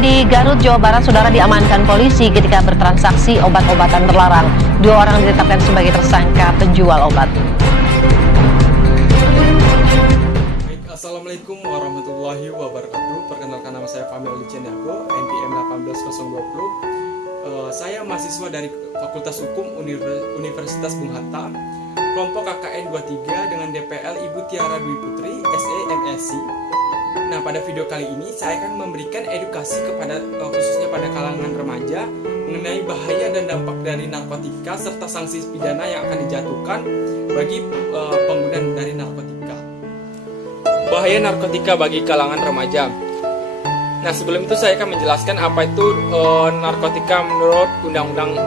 di Garut, Jawa Barat, saudara diamankan polisi ketika bertransaksi obat-obatan terlarang. 2 orang ditetapkan sebagai tersangka penjual obat. Assalamualaikum warahmatullahi wabarakatuh. Perkenalkan, nama saya Famil Luciandago, NPM 18020. Saya mahasiswa dari Fakultas Hukum Universitas Bung Hatta, kelompok KKN 23 dengan DPL Ibu Tiara Dwi Putri, SE MSc. Nah, pada video kali ini saya akan memberikan edukasi kepada khususnya pada kalangan remaja mengenai bahaya dan dampak dari narkotika serta sanksi pidana yang akan dijatuhkan bagi pengguna dari narkotika. Bahaya narkotika bagi kalangan remaja. Nah, sebelum itu saya akan menjelaskan apa itu narkotika menurut Undang-Undang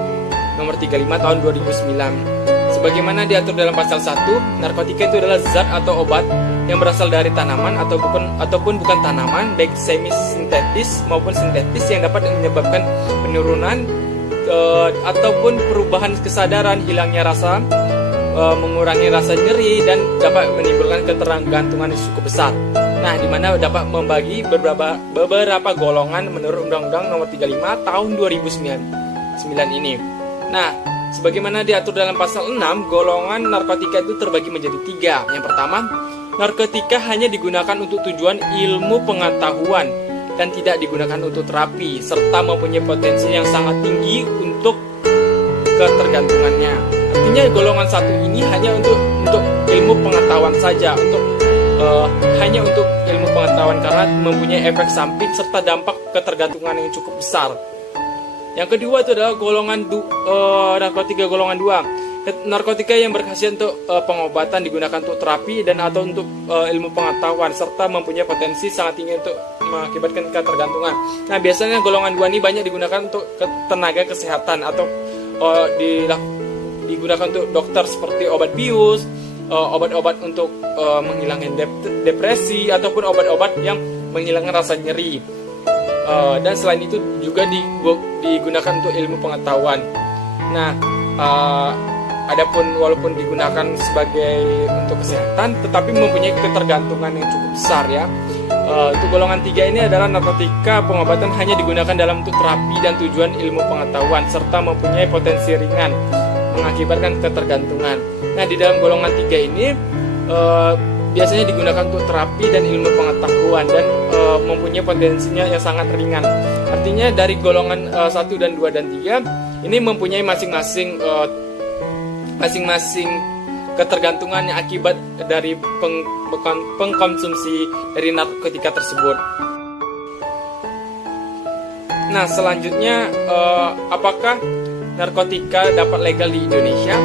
Nomor 35 Tahun 2009. Sebagaimana diatur dalam pasal 1, narkotika itu adalah zat atau obat yang berasal dari tanaman ataupun bukan tanaman, baik semi sintetis maupun sintetis, yang dapat menyebabkan penurunan ataupun perubahan kesadaran, hilangnya rasa, mengurangi rasa nyeri, dan dapat menimbulkan ketergantungan yang cukup besar. Nah, di mana dapat membagi beberapa golongan menurut Undang-Undang Nomor 35 Tahun 2009 ini. Nah, sebagaimana diatur dalam pasal 6, golongan narkotika itu terbagi menjadi 3. Yang pertama, narkotika hanya digunakan untuk tujuan ilmu pengetahuan dan tidak digunakan untuk terapi, serta mempunyai potensi yang sangat tinggi untuk ketergantungannya. Artinya golongan 1 ini hanya untuk ilmu pengetahuan saja, hanya untuk ilmu pengetahuan karena mempunyai efek samping serta dampak ketergantungan yang cukup besar. Yang kedua itu adalah narkotika golongan 2. Narkotika yang berkhasiat untuk pengobatan, digunakan untuk terapi dan atau untuk ilmu pengetahuan, serta mempunyai potensi sangat tinggi untuk mengakibatkan ketergantungan. Nah, biasanya golongan 2 ini banyak digunakan untuk tenaga kesehatan atau digunakan untuk dokter seperti obat bius, obat-obat untuk menghilangkan depresi, ataupun obat-obat yang menghilangkan rasa nyeri. Dan selain itu juga digunakan untuk ilmu pengetahuan. Nah, adapun walaupun digunakan sebagai untuk kesehatan, tetapi mempunyai ketergantungan yang cukup besar ya. Untuk golongan 3 ini adalah narkotika pengobatan hanya digunakan dalam untuk terapi dan tujuan ilmu pengetahuan, serta mempunyai potensi ringan mengakibatkan ketergantungan. Nah, di dalam golongan 3 ini biasanya digunakan untuk terapi dan ilmu pengetahuan dan mempunyai potensinya yang sangat ringan. Artinya dari golongan 1 dan 2 dan 3 ini mempunyai masing-masing ketergantungan yang akibat dari pengkonsumsi dari narkotika tersebut. Nah, selanjutnya apakah narkotika dapat legal di Indonesia?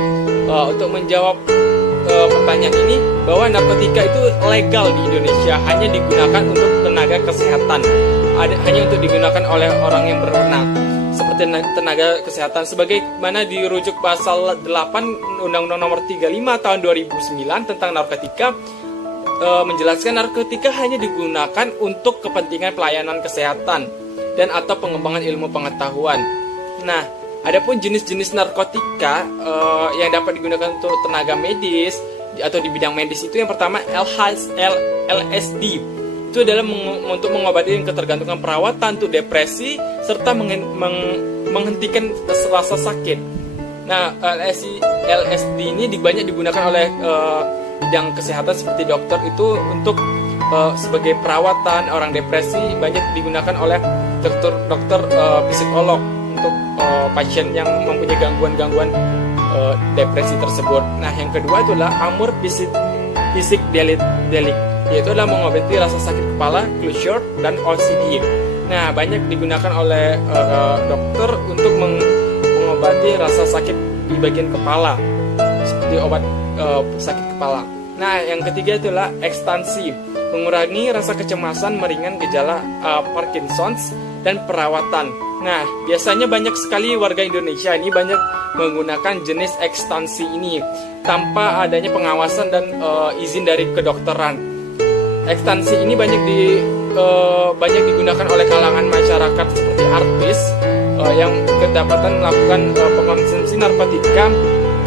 Untuk menjawab pertanyaan ini, bahwa narkotika itu legal di Indonesia, hanya digunakan untuk tenaga kesehatan, hanya untuk digunakan oleh orang yang berwenang seperti tenaga kesehatan, sebagaimana dirujuk pasal 8 Undang-Undang Nomor 35 Tahun 2009 tentang narkotika, menjelaskan narkotika hanya digunakan untuk kepentingan pelayanan kesehatan dan atau pengembangan ilmu pengetahuan. Nah, adapun jenis-jenis narkotika yang dapat digunakan untuk tenaga medis atau di bidang medis itu, yang pertama LSD. Itu adalah untuk mengobati ketergantungan perawatan, untuk depresi, serta menghentikan rasa sakit. Nah, LSD ini banyak digunakan oleh bidang kesehatan seperti dokter itu untuk sebagai perawatan orang depresi, banyak digunakan oleh dokter psikolog untuk pasien yang mempunyai gangguan depresi tersebut. Nah, yang kedua itulah amur psychedelic, yaitu adalah mengobati rasa sakit kepala, closure, dan OCD. Nah, banyak digunakan oleh dokter untuk mengobati rasa sakit di bagian kepala, seperti obat sakit kepala. Nah, yang ketiga itulah ekstansi, mengurangi rasa kecemasan, meringan gejala Parkinson's, dan perawatan. Nah, biasanya banyak sekali warga Indonesia ini banyak menggunakan jenis ekstansi ini tanpa adanya pengawasan dan izin dari kedokteran. Ekstansi ini banyak digunakan oleh kalangan masyarakat seperti artis yang kedapatan melakukan pengonsumsi narkotika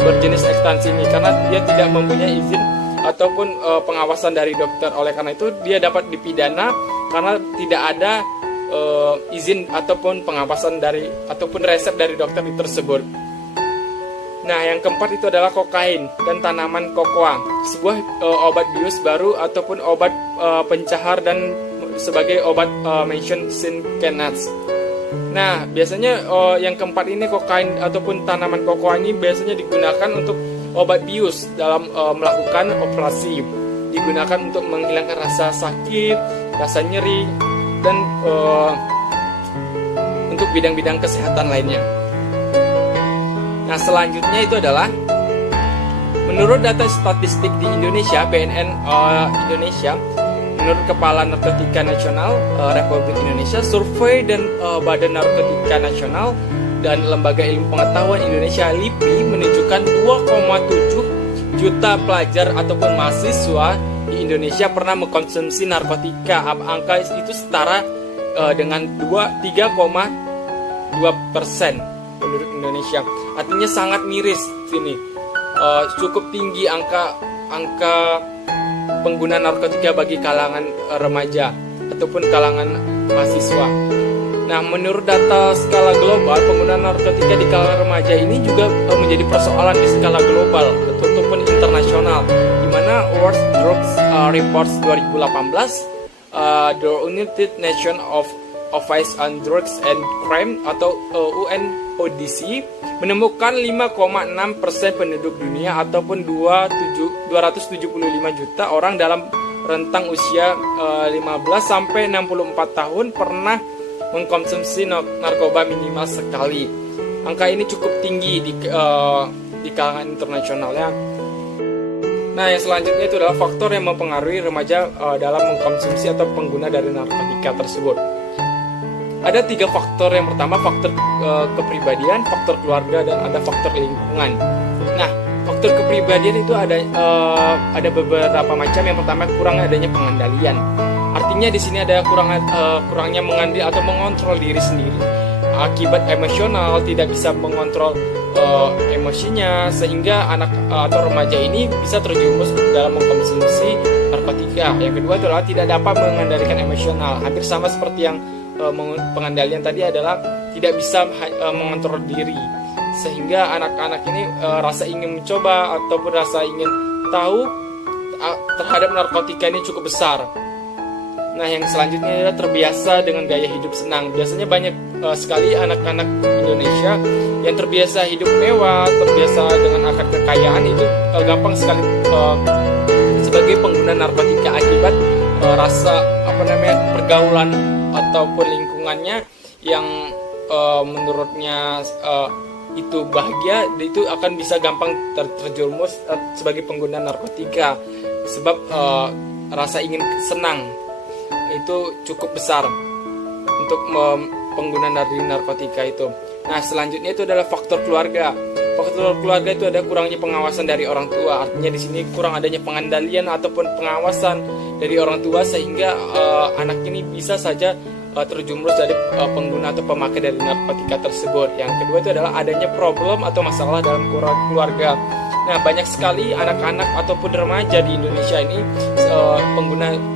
berjenis ekstansi ini karena dia tidak mempunyai izin ataupun pengawasan dari dokter. Oleh karena itu dia dapat dipidana karena tidak ada izin ataupun pengawasan dari ataupun resep dari dokter tersebut. Nah, yang keempat itu adalah kokain dan tanaman kokoa, sebuah obat bius baru ataupun obat pencahar dan sebagai obat mention cannabis. Nah, biasanya yang keempat ini kokain ataupun tanaman kokoa ini biasanya digunakan untuk obat bius dalam melakukan operasi. Digunakan untuk menghilangkan rasa sakit, rasa nyeri, dan untuk bidang-bidang kesehatan lainnya. Nah, selanjutnya itu adalah menurut data statistik di Indonesia, BNN Indonesia, menurut Kepala Narkotika Nasional Republik Indonesia, survei dan Badan Narkotika Nasional dan Lembaga Ilmu Pengetahuan Indonesia LIPI menunjukkan 2,7 juta pelajar ataupun mahasiswa di Indonesia pernah mengkonsumsi narkotika. Angka itu setara dengan 3,2% penduduk Indonesia. Artinya sangat miris sini. Cukup tinggi angka pengguna narkotika bagi kalangan remaja ataupun kalangan mahasiswa. Nah, menurut data skala global, penggunaan narkotika di kalangan remaja ini juga menjadi persoalan di skala global ataupun internasional, di mana World Drugs Reports 2018, The United Nations of Office on Drugs and Crime atau UNODC menemukan 5,6% penduduk dunia ataupun 275 juta orang dalam rentang usia 15 sampai 64 tahun pernah mengkonsumsi narkoba minimal sekali. Angka ini cukup tinggi di kalangan internasional ya. Nah, yang selanjutnya itu adalah faktor yang mempengaruhi remaja dalam mengkonsumsi atau pengguna dari narkotika tersebut. Ada 3 faktor. Yang pertama faktor kepribadian, faktor keluarga, dan ada faktor lingkungan. Nah, faktor kepribadian itu ada beberapa macam. Yang pertama kurang adanya pengendalian. Artinya di sini ada kurangnya mengambil atau mengontrol diri sendiri. Akibat emosional, tidak bisa mengontrol emosinya, sehingga anak atau remaja ini bisa terjerumus dalam mengkonsumsi narkotika. Yang kedua adalah tidak dapat mengendalikan emosional. Hampir sama seperti yang pengendalian tadi adalah tidak bisa mengontrol diri, sehingga anak-anak ini rasa ingin mencoba ataupun rasa ingin tahu terhadap narkotika ini cukup besar. Nah, yang selanjutnya adalah terbiasa dengan gaya hidup senang. Biasanya banyak sekali anak-anak Indonesia yang terbiasa hidup mewah, terbiasa dengan akan kekayaan, itu gampang sekali sebagai pengguna narkotika akibat rasa pergaulan ataupun lingkungannya yang menurutnya itu bahagia, itu akan bisa gampang terjerumus sebagai pengguna narkotika, sebab rasa ingin senang itu cukup besar untuk pengguna dari narkotika itu. Nah, selanjutnya itu adalah faktor keluarga. Faktor keluarga itu ada kurangnya pengawasan dari orang tua. Artinya di sini kurang adanya pengendalian ataupun pengawasan dari orang tua, sehingga anak ini bisa saja terjerumus dari pengguna atau pemakai dari narkotika tersebut. Yang kedua itu adalah adanya problem atau masalah dalam keluarga. Nah, banyak sekali anak-anak ataupun remaja di Indonesia ini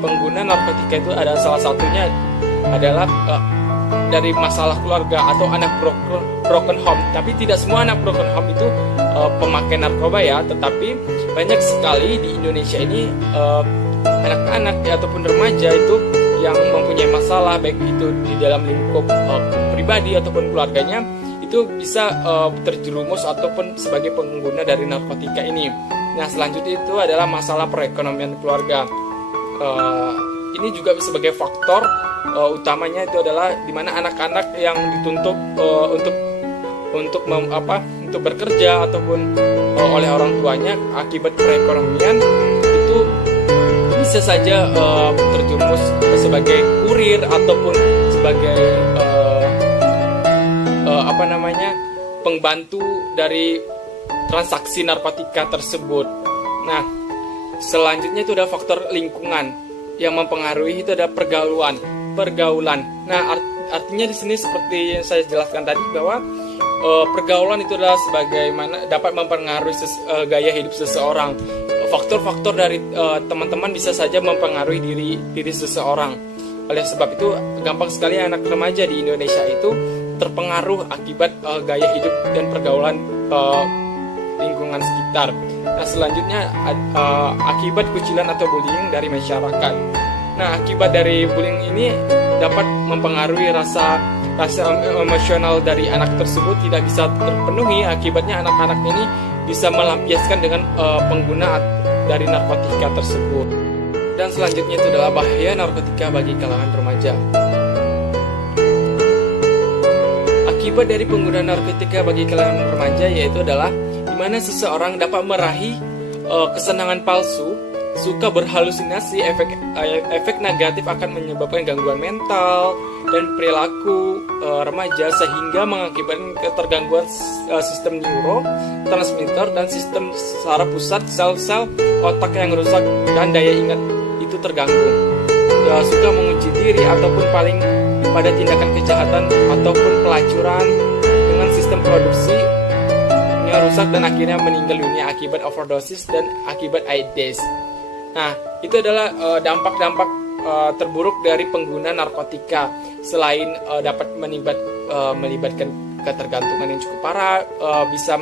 pengguna narkotika itu ada salah satunya adalah dari masalah keluarga atau anak broken home. Tapi tidak semua anak broken home itu pemakai narkoba ya, tetapi banyak sekali di Indonesia ini anak-anak ataupun remaja itu yang mempunyai masalah, baik itu di dalam lingkup pribadi ataupun keluarganya, itu bisa terjerumus ataupun sebagai pengguna dari narkotika ini. Nah, selanjutnya itu adalah masalah perekonomian keluarga. Ini juga sebagai faktor utamanya itu adalah di mana anak-anak yang dituntut untuk bekerja ataupun oleh orang tuanya akibat perekonomian itu bisa saja terjerumus sebagai kurir ataupun sebagai pembantu dari transaksi narkotika tersebut. Nah, selanjutnya itu ada faktor lingkungan yang mempengaruhi, itu ada pergaulan. Nah, artinya di sini seperti yang saya jelaskan tadi bahwa pergaulan itu adalah sebagaimana dapat mempengaruhi gaya hidup Faktor-faktor dari teman-teman bisa saja mempengaruhi diri seseorang. Oleh sebab itu, gampang sekali anak remaja di Indonesia itu terpengaruh akibat gaya hidup dan pergaulan lingkungan sekitar. Nah, selanjutnya akibat kucilan atau bullying dari masyarakat. Nah, akibat dari bullying ini dapat mempengaruhi rasa emosional dari anak tersebut tidak bisa terpenuhi. Akibatnya anak-anak ini bisa melampiaskan dengan pengguna dari narkotika tersebut. Dan selanjutnya itu adalah bahaya narkotika bagi kalangan remaja. Akibat dari penggunaan narkotika bagi kalangan remaja yaitu adalah di mana seseorang dapat meraih kesenangan palsu, suka berhalusinasi, efek negatif akan menyebabkan gangguan mental dan perilaku remaja sehingga mengakibatkan ketergangguan sistem neurotransmitter dan sistem saraf pusat, sel-sel otak yang rusak dan daya ingat itu terganggu. Suka mengunci diri ataupun paling pada tindakan kejahatan ataupun pelacuran dengan sistem produksi yang rusak dan akhirnya meninggal dunia akibat overdosis dan akibat AIDS. Nah, itu adalah dampak-dampak terburuk dari pengguna narkotika. Selain dapat melibatkan ketergantungan yang cukup parah, bisa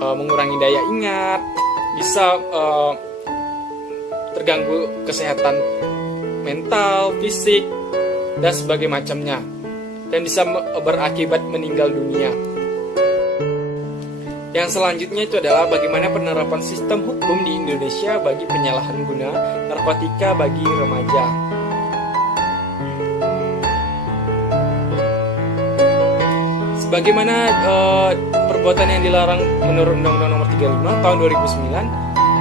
mengurangi daya ingat, bisa terganggu kesehatan mental, fisik, dan sebagainya macamnya, dan bisa berakibat meninggal dunia. Yang selanjutnya itu adalah bagaimana penerapan sistem hukum di Indonesia bagi penyalahan guna narkotika bagi remaja. Sebagaimana perbuatan yang dilarang menurut Undang-Undang Nomor 35 tahun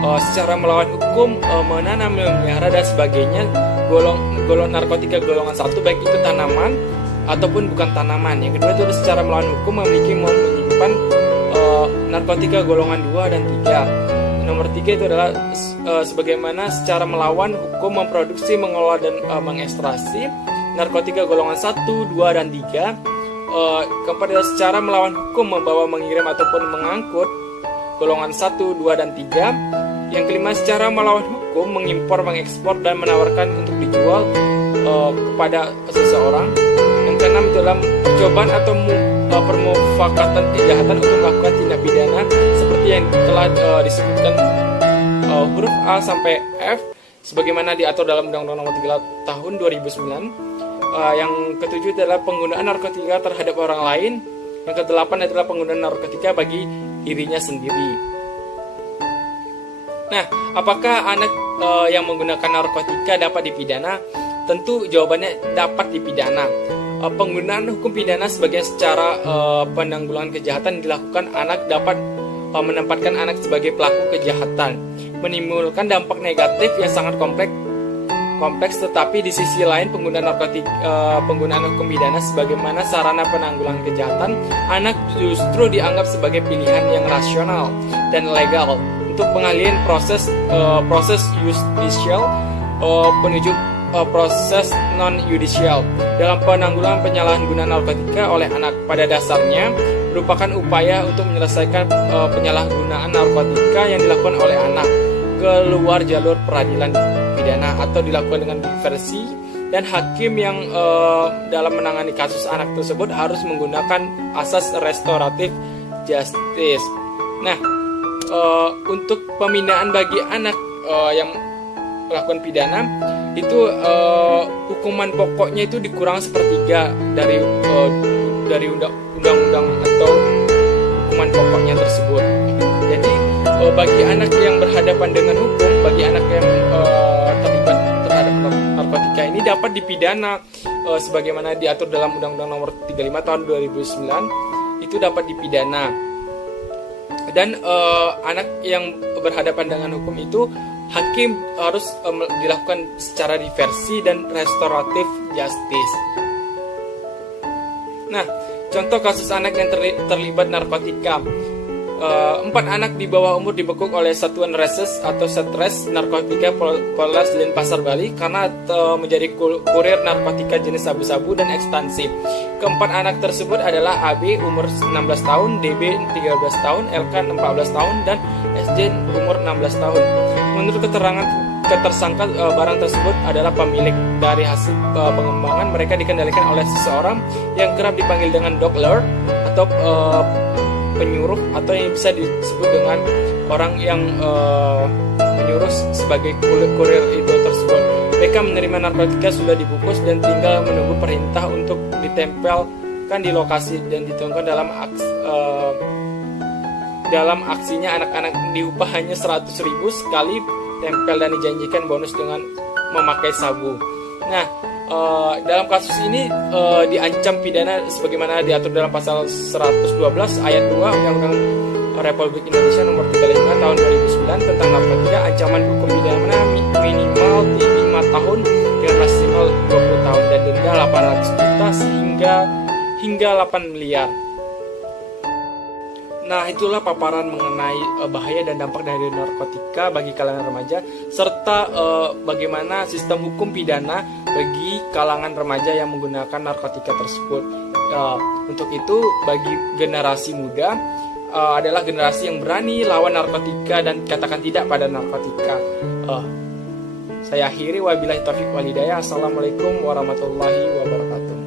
2009, secara melawan hukum, menanam, memelihara dan sebagainya golongan narkotika golongan 1, baik itu tanaman ataupun bukan tanaman. Yang kedua itu secara melawan hukum menyimpan narkotika golongan 2 dan 3. Nomor 3 itu adalah sebagaimana secara melawan hukum memproduksi, mengolah dan mengekstrasi narkotika golongan 1, 2 dan 3. Keempat adalah secara melawan hukum membawa, mengirim ataupun mengangkut golongan 1, 2 dan 3. Yang kelima secara melawan hukum mengimpor, mengekspor dan menawarkan untuk dijual kepada seseorang. Yang keenam dalam percobaan atau permufakatan kejahatan untuk melakukan tindak pidana seperti yang telah disebutkan huruf A sampai F sebagaimana diatur dalam Undang-Undang Nomor 3 tahun 2009. Yang ketujuh adalah penggunaan narkotika terhadap orang lain. Yang kedelapan adalah penggunaan narkotika bagi dirinya sendiri. Nah, apakah anak yang menggunakan narkotika dapat dipidana? Tentu jawabannya dapat dipidana. Penggunaan hukum pidana sebagai secara penanggulangan kejahatan dilakukan anak dapat menempatkan anak sebagai pelaku kejahatan, menimbulkan dampak negatif yang sangat kompleks, tetapi di sisi lain penggunaan hukum pidana sebagaimana sarana penanggulangan kejahatan anak justru dianggap sebagai pilihan yang rasional dan legal untuk pengalihan proses justicial menuju proses non-judicial dalam penanggulangan penyalahgunaan narkotika oleh anak. Pada dasarnya merupakan upaya untuk menyelesaikan penyalahgunaan narkotika yang dilakukan oleh anak keluar jalur peradilan pidana atau dilakukan dengan diversi, dan hakim yang dalam menangani kasus anak tersebut harus menggunakan asas restoratif justice. Nah, untuk pemindahan bagi anak yang melakukan pidana itu hukuman pokoknya itu dikurang sepertiga dari undang-undang atau hukuman pokoknya tersebut. Jadi bagi anak yang berhadapan dengan hukum, bagi anak yang terlibat terhadap narkotika ini dapat dipidana sebagaimana diatur dalam Undang-Undang Nomor 35 tahun 2009 itu dapat dipidana. Dan anak yang berhadapan dengan hukum itu hakim harus dilakukan secara diversi dan restoratif justice. Nah, contoh kasus anak yang terlibat narkotika. 4 anak di bawah umur dibekuk oleh Satuan Reses atau Satres Narkotika Polres Denpasar Bali karena menjadi kurir narkotika jenis sabu-sabu dan ekstansi. Keempat anak tersebut adalah AB umur 16 tahun, DB 13 tahun, LK 14 tahun, dan SJ umur 16 tahun. Menurut keterangan ketersangka barang tersebut adalah pemilik dari hasil pengembangan. Mereka dikendalikan oleh seseorang yang kerap dipanggil dengan dog lord atau penyuruh, atau yang bisa disebut dengan orang yang menyuruh sebagai kurir itu tersebut. Mereka menerima narkotika sudah dibungkus dan tinggal menunggu perintah untuk ditempelkan di lokasi dan ditemukan dalam aksinya. Anak-anak diupah hanya 100.000 sekali tempel dan dijanjikan bonus dengan memakai sabu. Nah, dalam kasus ini diancam pidana sebagaimana diatur dalam pasal 112 ayat 2 Undang-Undang Republik Indonesia Nomor 35 Tahun 2009 tentang narkotika. Ancaman hukum pidana minimal 5 tahun dengan maksimal 20 tahun dan denda 800 juta hingga 8 miliar. Nah, itulah paparan mengenai bahaya dan dampak dari narkotika bagi kalangan remaja, serta bagaimana sistem hukum pidana bagi kalangan remaja yang menggunakan narkotika tersebut. Untuk itu, bagi generasi muda adalah generasi yang berani lawan narkotika dan katakan tidak pada narkotika. Saya akhiri, wabillahi taufiq wal hidayah. Assalamualaikum warahmatullahi wabarakatuh.